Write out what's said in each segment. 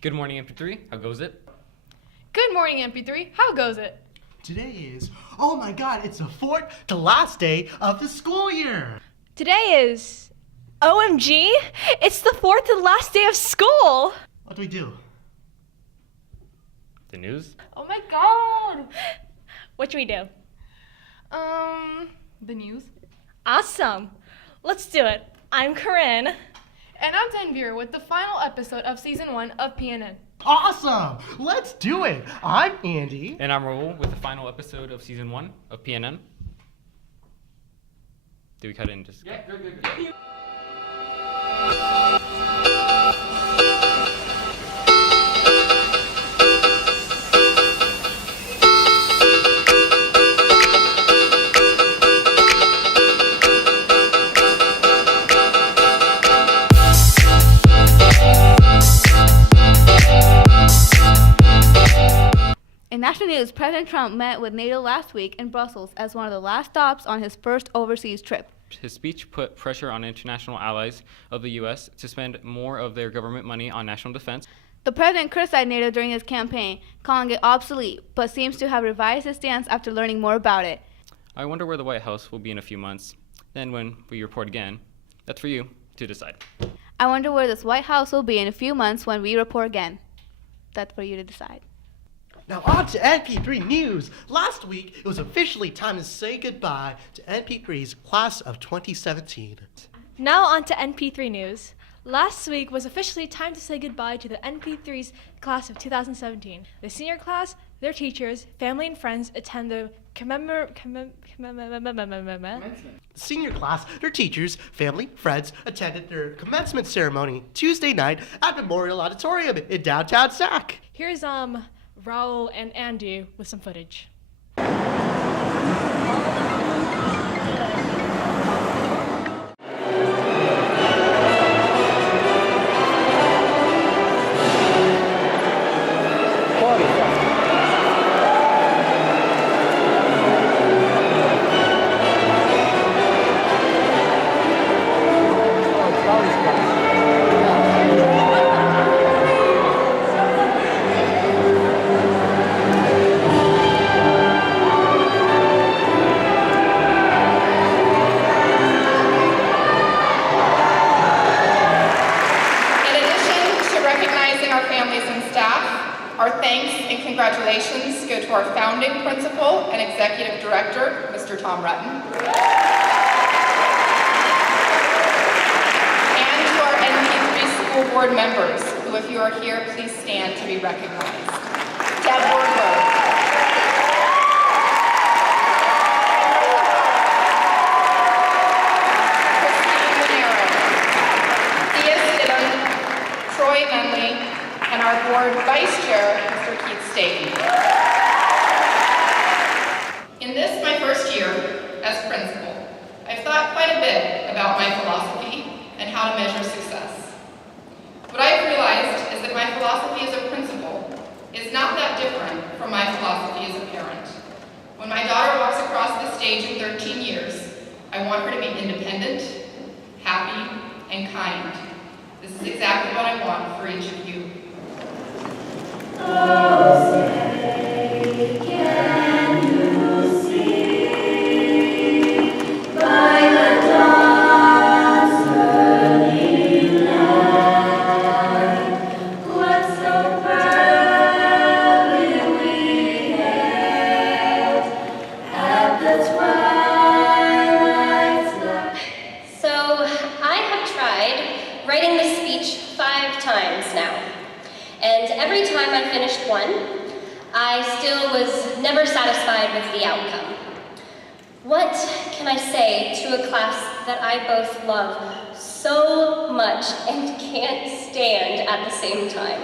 Good morning, MP3. How goes it? Good morning, MP3. How goes it? Today is, oh my god, it's the fourth to last day of the school year. Today is, OMG, it's the fourth and last day of school. What do we do? The news? Oh my god! What should we do? The news. Awesome. Let's do it. I'm Corinne. And I'm Tanvir with the final episode of Season 1 of PNN. Awesome! Let's do it! I'm Andy. And I'm Raul with the final episode of Season 1 of PNN. Did we cut in just... Yeah, good. Yeah. In national news, President Trump met with NATO last week in Brussels as one of the last stops on his first overseas trip. His speech put pressure on international allies of the U.S. to spend more of their government money on national defense. The president criticized NATO during his campaign, calling it obsolete, but seems to have revised his stance after learning more about it. I wonder where the White House will be in a few months. Then when we report again, that's for you to decide. I wonder where this White House will be in a few months when we report again. That's for you to decide. Now on to NP3 News. Last week, it was officially time to say goodbye to NP3's class of 2017. Now on to NP3 News. Last week was officially time to say goodbye to the NP3's class of 2017. The senior class, their teachers, family, and friends attend the The senior class, their teachers, family, friends attended their commencement ceremony Tuesday night at Memorial Auditorium in downtown Sac. Here's Raul and Andy with some footage. Our thanks and congratulations go to our founding principal and executive director, Mr. Tom Rutten. And to our NP3 school board members, who if you are here, please stand to be recognized. Deb Wardlow. Troy Menley, and our board vice chair, Mr. Keith Staten. In this, my first year as principal, I've thought quite a bit about my philosophy and how to measure success. What I've realized is that my philosophy as a principal is not that different from my philosophy as a parent. When my daughter walks across the stage in 13 years, I want her to be independent, happy, and kind. This is exactly what I want for each of you. Oh, say, can you see by the dawn's early light what so proudly we hailed at the twilight's light? So, I have tried writing this speech 5 times now. And every time I finished one, I still was never satisfied with the outcome. What can I say to a class that I both love so much and can't stand at the same time?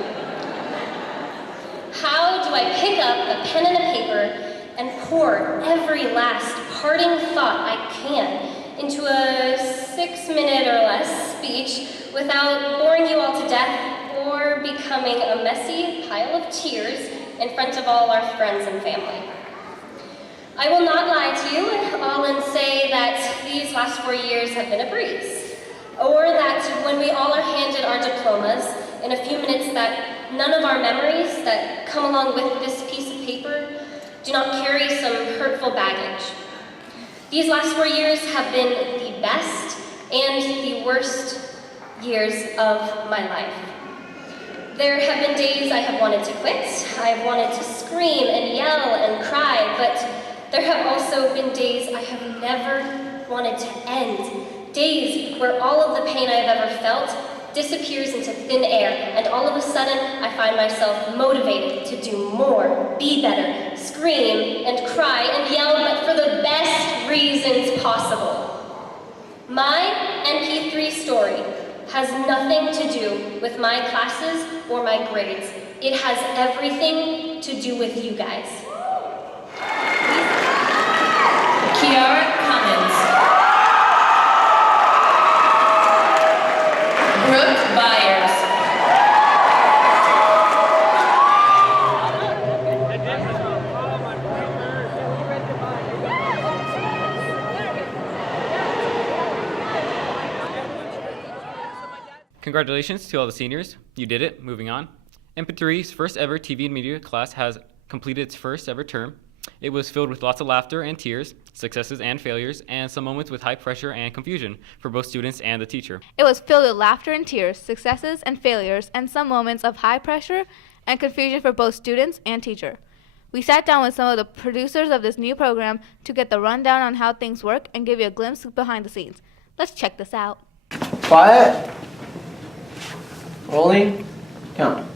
How do I pick up a pen and a paper and pour every last parting thought I can into a 6-minute or less speech without boring you all to death or becoming a messy pile of tears in front of all our friends and family? I will not lie to you all and say that these last 4 years have been a breeze, or that when we all are handed our diplomas in a few minutes that none of our memories that come along with this piece of paper do not carry some hurtful baggage. These last 4 years have been the best and the worst years of my life. There have been days I have wanted to quit, I have wanted to scream and yell and cry, but there have also been days I have never wanted to end. Days where all of the pain I have ever felt disappears into thin air, and all of a sudden I find myself motivated to do more, be better, scream and cry and yell, but for the best reasons possible. My NP3 story has nothing to do with my classes or my grades. It has everything to do with you guys. Kiara Cummins. Brooke Byers. Congratulations to all the seniors. You did it. Moving on. MP3's first ever TV and media class has completed its first ever term. It was filled with lots of laughter and tears, successes and failures, and some moments with high pressure and confusion for both students and the teacher. It was filled with laughter and tears, successes and failures, and some moments of high pressure and confusion for both students and teacher. We sat down with some of the producers of this new program to get the rundown on how things work and give you a glimpse behind the scenes. Let's check this out. Quiet. Rolling. Count.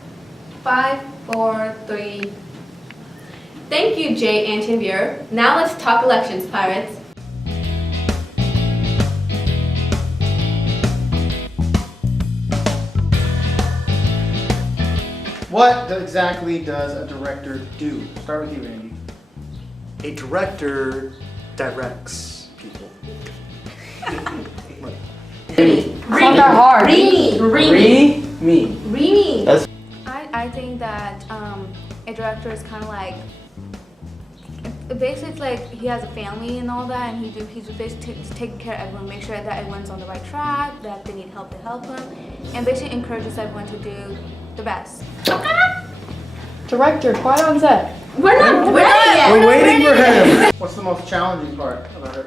5, 4, 3. Thank you, Jay and Xavier. Now let's talk elections, pirates. What exactly does a director do? Start with you, Randy. A director directs people. It's not that hard. Me. I think that a director is kind of like, basically like he has a family and all that, and he's basically taking care of everyone, make sure that everyone's on the right track, that they need help to help them, and basically encourages everyone to do the best. Director, quiet on set. We're not yet. We're waiting for him. What's the most challenging part about it?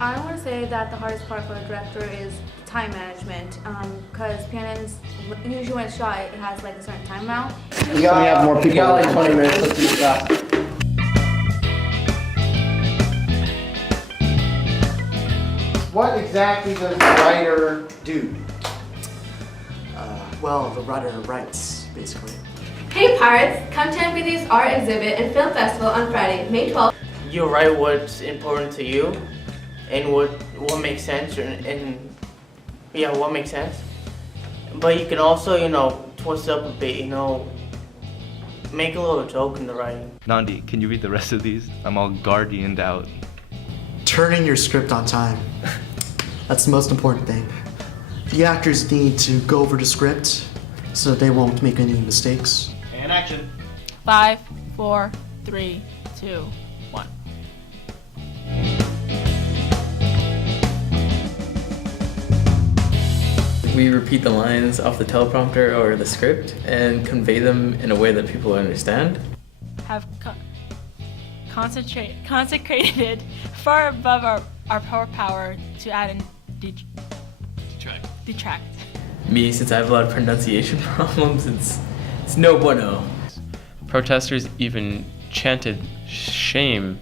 I want to say that the hardest part for a director is time management, because PNN's usually when it's shot, it has like a certain time amount. We have more people. We got like 20 minutes. Let's do this fast. What exactly does the writer do? Well, the writer writes, basically. Hey pirates, come to NBC's art exhibit and film festival on Friday, May 12th. You write what's important to you and what makes sense what makes sense. But you can also, twist up a bit, make a little joke in the writing. Nandi, can you read the rest of these? I'm all guardianed out. Turn in your script on time. That's the most important thing. The actors need to go over the script so they won't make any mistakes. And action. 5, 4, 3, 2, 1. We repeat the lines off the teleprompter or the script and convey them in a way that people understand. Have consecrated far above our power to add and detract. Me, since I have a lot of pronunciation problems, it's no bueno. Protesters even chanted shame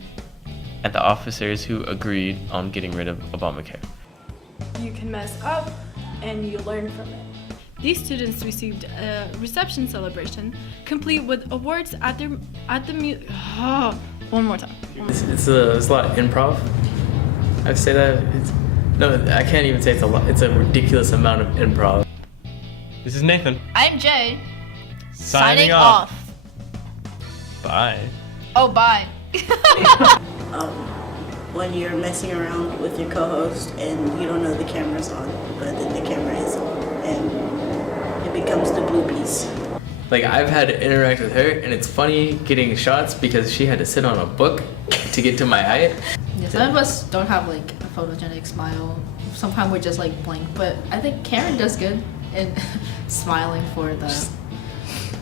at the officers who agreed on getting rid of Obamacare. You can mess up and you learn from it. These students received a reception celebration complete with awards one more time. It's a lot of improv. I'd say that. I can't even say it's a lot. It's a ridiculous amount of improv. This is Nathan. I'm Jay. Signing off. Bye. Oh, bye. When you're messing around with your co-host and you don't know the camera's on, but then the camera is on, and it becomes the bloopies. Like, I've had to interact with her, and it's funny getting shots because she had to sit on a book to get to my height. Yeah, some of us don't have like a photogenic smile. Sometimes we're just like blank, but I think Karen does good in smiling for the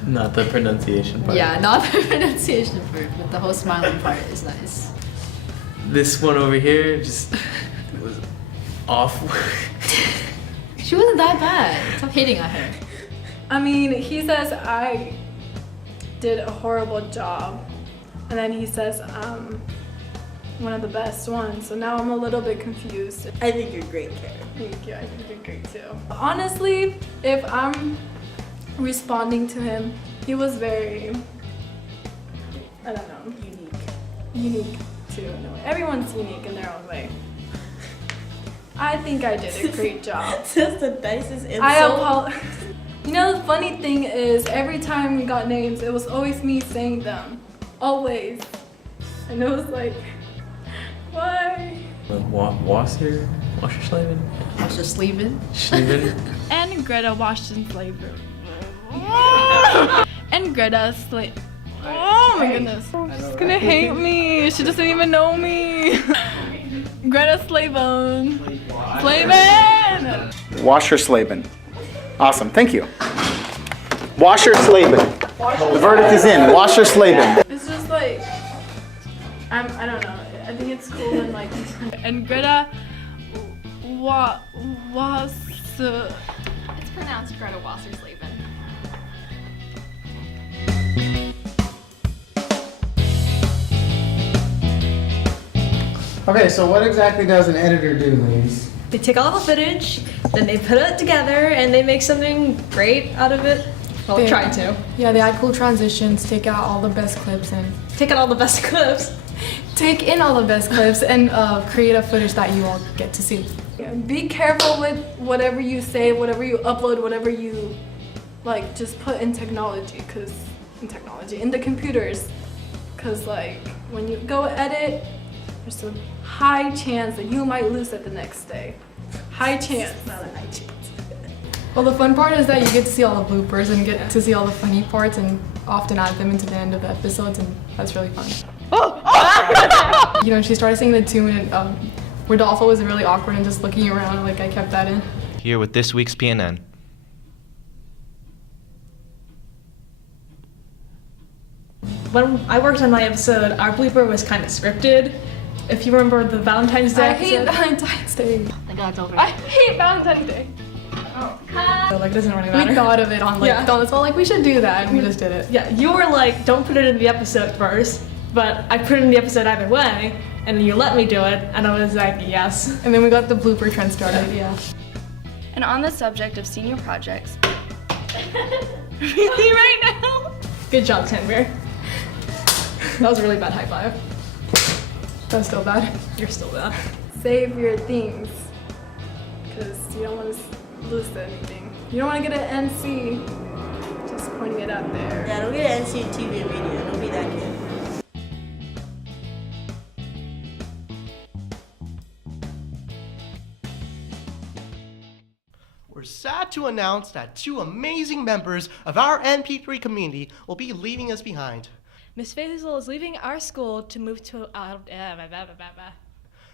Not the pronunciation part. Yeah, not the pronunciation part, but the whole smiling part is nice. This one over here just was off. She wasn't that bad. Stop hating on her. I mean, he says I did a horrible job, and then he says I'm one of the best ones. So now I'm a little bit confused. I think you're great, Karen. Thank you. I think you're great too. Honestly, if I'm responding to him, he was very, I don't know, unique too. In a way. Everyone's unique in their own way. I think I did a great job. That's the nicest insult. You know, the funny thing is, every time we got names, it was always me saying them. Always. And it was like, why? Wasser Schleiben? Wasser Schleiben? Schleiben? And Greta Washington Slaver. And Greta Slaver. Oh my goodness. She's gonna hate me. She doesn't even know me. Greta Slaven. Slaven! Washer Slaben. Awesome, thank you. Washer Slaben. The verdict is in. Washer Slaben. It's just like, I don't know. I think it's cool and like, and Greta was. It's pronounced Greta Wasserslaven. Okay, so what exactly does an editor do, ladies? They take all the footage, then they put it together, and they make something great out of it. Well, They- try to. Yeah, they add cool transitions, take out all the best clips, and Take out all the best clips. take in all the best clips and create a footage that you all get to see. Be careful with whatever you say, whatever you upload, whatever you like. Just put in technology, in the computers, cause like when you go edit, there's a high chance that you might lose it the next day. High chance. Not a high chance. Well, the fun part is that you get to see all the bloopers and get to see all the funny parts and often add them into the end of the episodes, and that's really fun. You know, she started saying the 2-minute, Rodolfo was really awkward and just looking around, like I kept that in. Here with this week's PNN. When I worked on my episode, our blooper was kind of scripted. If you remember the Valentine's Day I hate episode. Valentine's Day. Thank God it's over. I hate Valentine's Day. So, like, it doesn't really matter. We thought of it on like, Yeah. it's all like we should do that, and we just did it. Yeah, you were like, don't put it in the episode first, but I put it in the episode either way, and then you let me do it, and I was like, yes. And then we got the blooper trend started, yeah. And on the subject of senior projects, Really right now? Good job, Tanvir. That was a really bad high five. That's still bad. You're still bad. Save your things, because you don't want to lose anything. You don't want to get an NC. Just pointing it out there. Yeah, don't get an NC TV and radio. Don't be that kid. We're sad to announce that 2 amazing members of our NP3 community will be leaving us behind. Miss Faisal is leaving our school to move to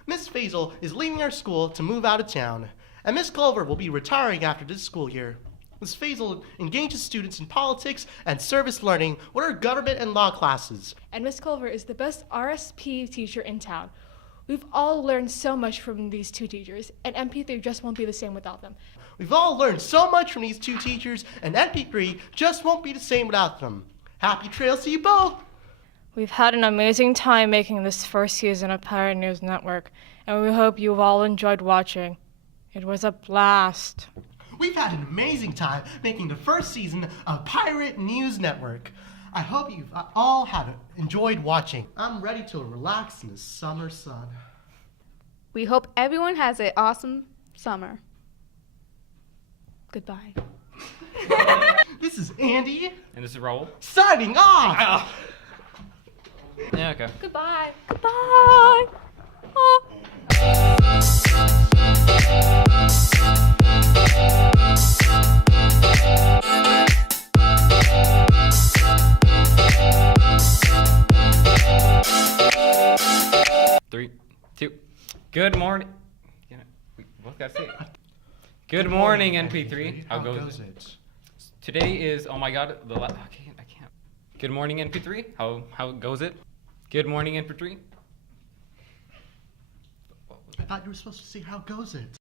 Miss Faisal is leaving our school to move out of town, and Miss Culver will be retiring after this school year. Miss Faisal engages students in politics and service learning with her government and law classes. And Miss Culver is the best RSP teacher in town. We've all learned so much from these 2 teachers, and MP3 just won't be the same without them. We've all learned so much from these 2 teachers, and NP3 just won't be the same without them. Happy trails to you both! We've had an amazing time making this first season of Pirate News Network, and we hope you've all enjoyed watching. It was a blast. We've had an amazing time making the first season of Pirate News Network. I hope you've all enjoyed watching. I'm ready to relax in the summer sun. We hope everyone has an awesome summer. Goodbye. This is Andy. And this is Raul. Signing off! Yeah, okay. Goodbye. Goodbye. Three, two. Good morning. We both gotta say it. Good morning, NP3. How goes it? Today is, oh my god, I can't. Good morning, NP3. How goes it? Good morning, NP3. I thought you were supposed to say how goes it.